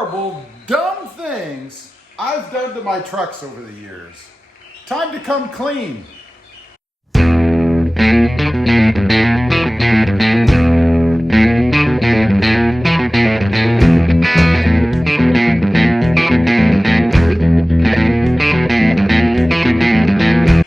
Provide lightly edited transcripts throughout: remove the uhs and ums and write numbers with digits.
horrible, dumb things I've done to my trucks over the years. Time to come clean.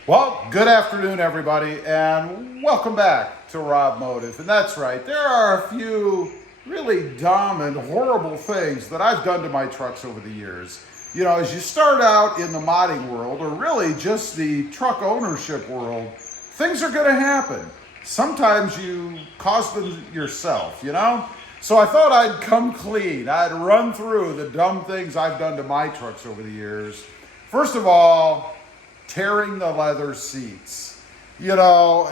Well, good afternoon, everybody, and welcome back to RobMotive. And that's right, there are a few really dumb and horrible things that I've done to my trucks over the years. You know, as you start out in the modding world, or really just the truck ownership world, things are going to happen. Sometimes you cause them yourself, you know? So I thought I'd come clean. I'd run through the dumb things I've done to my trucks over the years. First of all, tearing the leather seats. You know,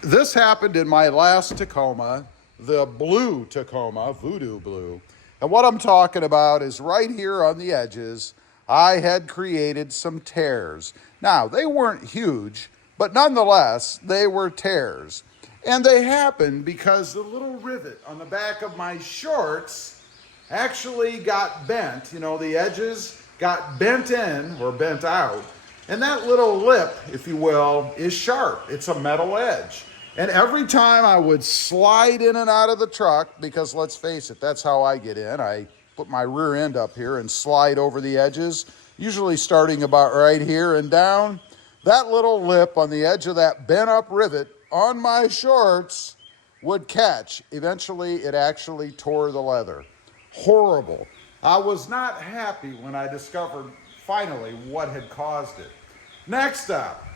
this happened in my last Tacoma, the blue Tacoma, Voodoo Blue. And what I'm talking about is right here on the edges, I had created some tears. Now, they weren't huge, but nonetheless, they were tears. And they happened because the little rivet on the back of my shorts actually got bent. You know, the edges got bent in or bent out. And that little lip, if you will, is sharp. It's a metal edge. And every time I would slide in and out of the truck, because let's face it, that's how I get in. I put my rear end up here and slide over the edges, usually starting about right here and down. That little lip on the edge of that bent up rivet on my shorts would catch. Eventually, it actually tore the leather. Horrible. I was not happy when I discovered finally what had caused it. Next up,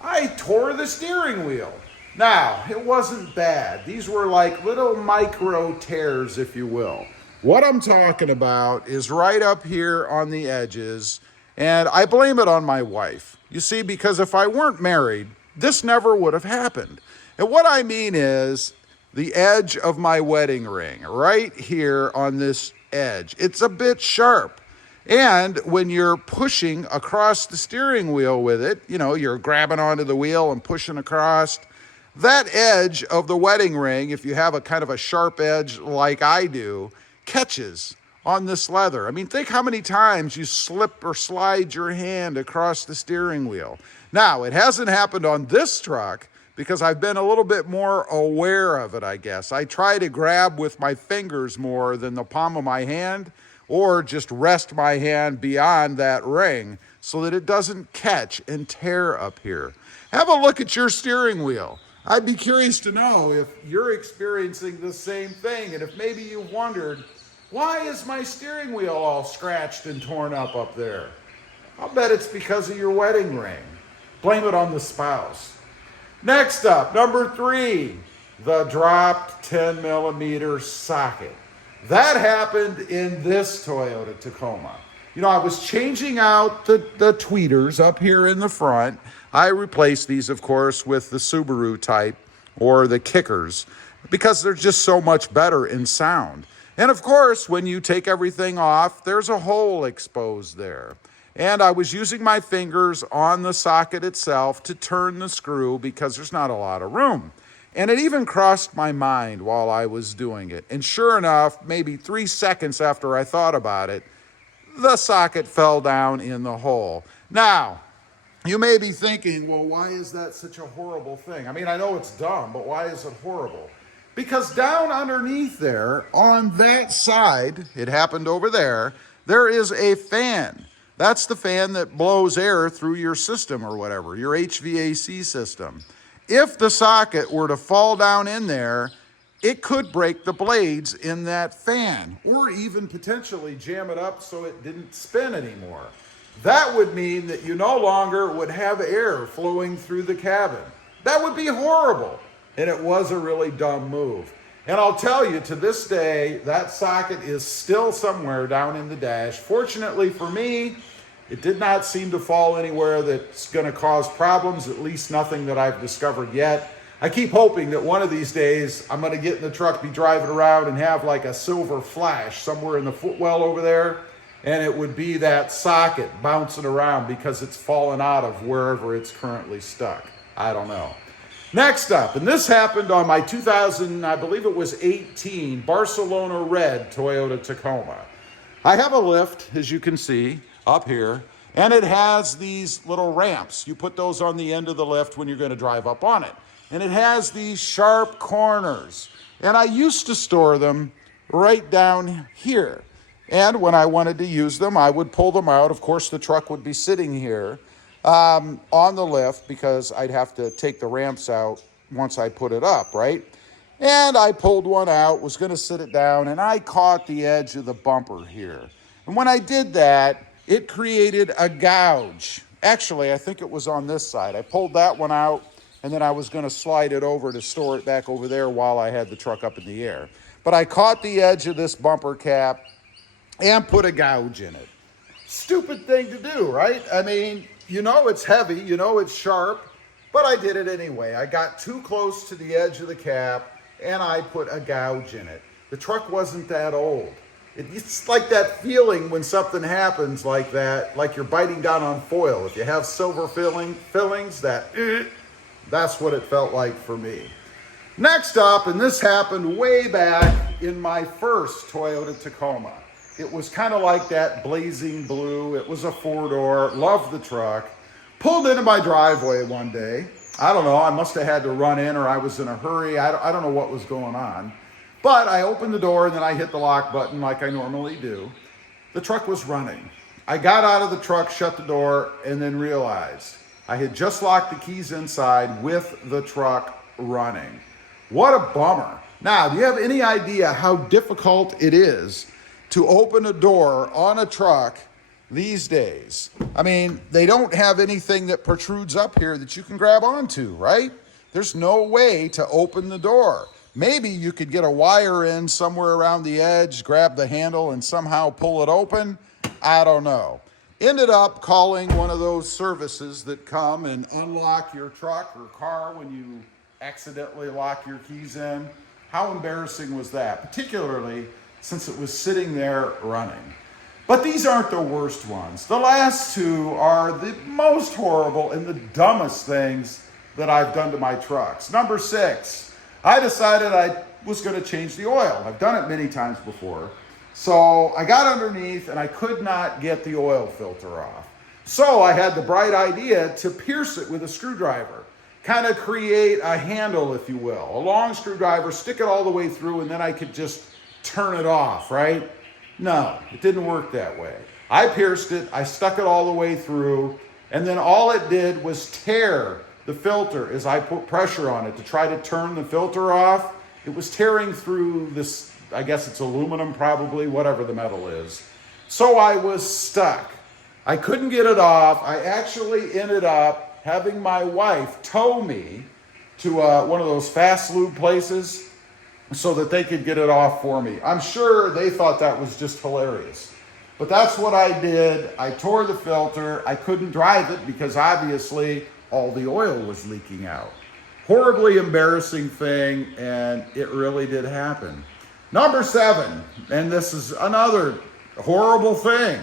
I tore the steering wheel. Now, it wasn't bad. These were like little micro tears, if you will. What I'm talking about is right up here on the edges, and I blame it on my wife. You see, because if I weren't married, this never would have happened. And what I mean is the edge of my wedding ring, right here on this edge. It's a bit sharp. And when you're pushing across the steering wheel with it, you know, you're grabbing onto the wheel and pushing across, that edge of the wedding ring, if you have a kind of a sharp edge like I do, catches on this leather. I mean, think how many times you slip or slide your hand across the steering wheel. Now, it hasn't happened on this truck because I've been a little bit more aware of it, I guess. I try to grab with my fingers more than the palm of my hand, or just rest my hand beyond that ring so that it doesn't catch and tear up here. Have a look at your steering wheel. I'd be curious to know if you're experiencing the same thing, and if maybe you wondered, why is my steering wheel all scratched and torn up there? I'll bet it's because of your wedding ring. Blame it on the spouse. Next up, number 3, the dropped 10 millimeter socket. That happened in this Toyota Tacoma. You know, I was changing out the tweeters up here in the front. I replaced these, of course, with the Subaru type or the kickers because they're just so much better in sound. And of course, when you take everything off, there's a hole exposed there. And I was using my fingers on the socket itself to turn the screw because there's not a lot of room. And it even crossed my mind while I was doing it. And sure enough, maybe 3 seconds after I thought about it, the socket fell down in the hole. Now, you may be thinking, well, why is that such a horrible thing? I mean, I know it's dumb, but why is it horrible? Because down underneath there, on that side, it happened over there, there is a fan. That's the fan that blows air through your system or whatever, your HVAC system. If the socket were to fall down in there, it could break the blades in that fan or even potentially jam it up so it didn't spin anymore. That would mean that you no longer would have air flowing through the cabin. That would be horrible. And it was a really dumb move. And I'll tell you, to this day, that socket is still somewhere down in the dash. Fortunately for me, it did not seem to fall anywhere that's going to cause problems, at least nothing that I've discovered yet. I keep hoping that one of these days I'm going to get in the truck, be driving around and have like a silver flash somewhere in the footwell over there, and it would be that socket bouncing around because it's fallen out of wherever it's currently stuck. I don't know. Next up, and this happened on my 2000, I believe it was 18, Barcelona Red Toyota Tacoma. I have a lift, as you can see, up here, and it has these little ramps. You put those on the end of the lift when you're going to drive up on it. And it has these sharp corners. And I used to store them right down here. And when I wanted to use them, I would pull them out. Of course, the truck would be sitting here on the lift because I'd have to take the ramps out once I put it up, right? And I pulled one out, was going to sit it down, and I caught the edge of the bumper here. And when I did that, it created a gouge. Actually, I think it was on this side. I pulled that one out, and then I was going to slide it over to store it back over there while I had the truck up in the air. But I caught the edge of this bumper cap and put a gouge in it. Stupid thing to do, right? I mean, you know it's heavy, you know it's sharp, but I did it anyway. I got too close to the edge of the cap, and I put a gouge in it. The truck wasn't that old. It's like that feeling when something happens like that, like you're biting down on foil. If you have silver fillings, that's what it felt like for me. Next up, and this happened way back in my first Toyota Tacoma. It was kind of like that blazing blue. It was a four-door, loved the truck. Pulled into my driveway one day. I don't know, I must have had to run in or I was in a hurry. I don't know what was going on. But I opened the door and then I hit the lock button like I normally do. The truck was running. I got out of the truck, shut the door, and then realized I had just locked the keys inside with the truck running. What a bummer. Now, do you have any idea how difficult it is to open a door on a truck these days? I mean, they don't have anything that protrudes up here that you can grab onto, right? There's no way to open the door. Maybe you could get a wire in somewhere around the edge, grab the handle and somehow pull it open. I don't know. Ended up calling one of those services that come and unlock your truck or car when you accidentally lock your keys in. How embarrassing was that? Particularly since it was sitting there running. But these aren't the worst ones. The last two are the most horrible and the dumbest things that I've done to my trucks. Number 6. I decided I was going to change the oil. I've done it many times before. So I got underneath and I could not get the oil filter off. So I had the bright idea to pierce it with a screwdriver. Kind of create a handle, if you will. A long screwdriver, stick it all the way through, and then I could just turn it off, right? No, it didn't work that way. I pierced it, I stuck it all the way through, and then all it did was tear the filter as I put pressure on it to try to turn the filter off. It was tearing through this, I guess it's aluminum probably, whatever the metal is. So I was stuck. I couldn't get it off. I actually ended up having my wife tow me to one of those fast lube places so that they could get it off for me. I'm sure they thought that was just hilarious. But that's what I did. I tore the filter. I couldn't drive it because obviously all the oil was leaking out. Horribly embarrassing thing, and it really did happen. Number 7, and this is another horrible thing.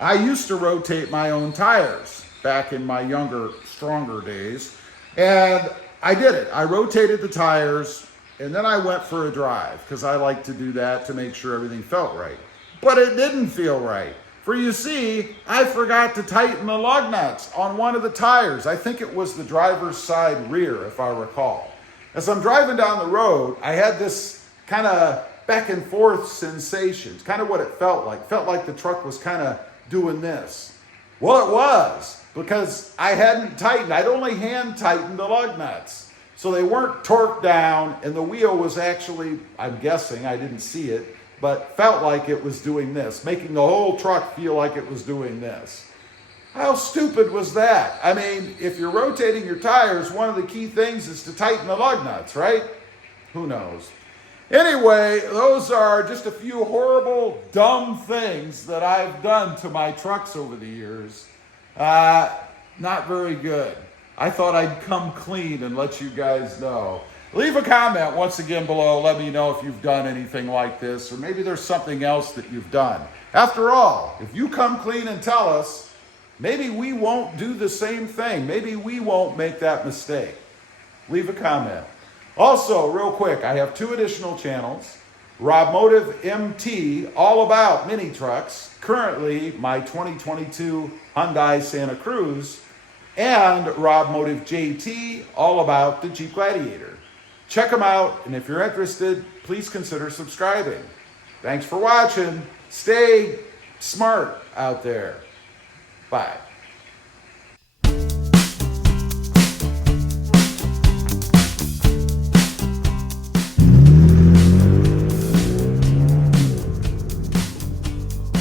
I used to rotate my own tires back in my younger, stronger days, and I did it. I rotated the tires, and then I went for a drive because I like to do that to make sure everything felt right. But it didn't feel right. For you see, I forgot to tighten the lug nuts on one of the tires. I think it was the driver's side rear, if I recall. As I'm driving down the road, I had this kind of back and forth sensation. It's kind of what it felt like. Felt like the truck was kind of doing this. Well, it was, because I hadn't tightened. I'd only hand tightened the lug nuts. So they weren't torqued down, and the wheel was actually, I'm guessing, I didn't see it, but felt like it was doing this, making the whole truck feel like it was doing this. How stupid was that? I mean, if you're rotating your tires, one of the key things is to tighten the lug nuts, right? Who knows? Anyway, those are just a few horrible, dumb things that I've done to my trucks over the years. Not very good. I thought I'd come clean and let you guys know. Leave a comment once again below. Let me know if you've done anything like this, or maybe there's something else that you've done. After all, if you come clean and tell us, maybe we won't do the same thing. Maybe we won't make that mistake. Leave a comment. Also, real quick, I have 2 additional channels. RobMotive MT, all about mini trucks, currently my 2022 Hyundai Santa Cruz, and RobMotive JT, all about the Jeep Gladiator. Check them out, and if you're interested, please consider subscribing. Thanks for watching. Stay smart out there. Bye.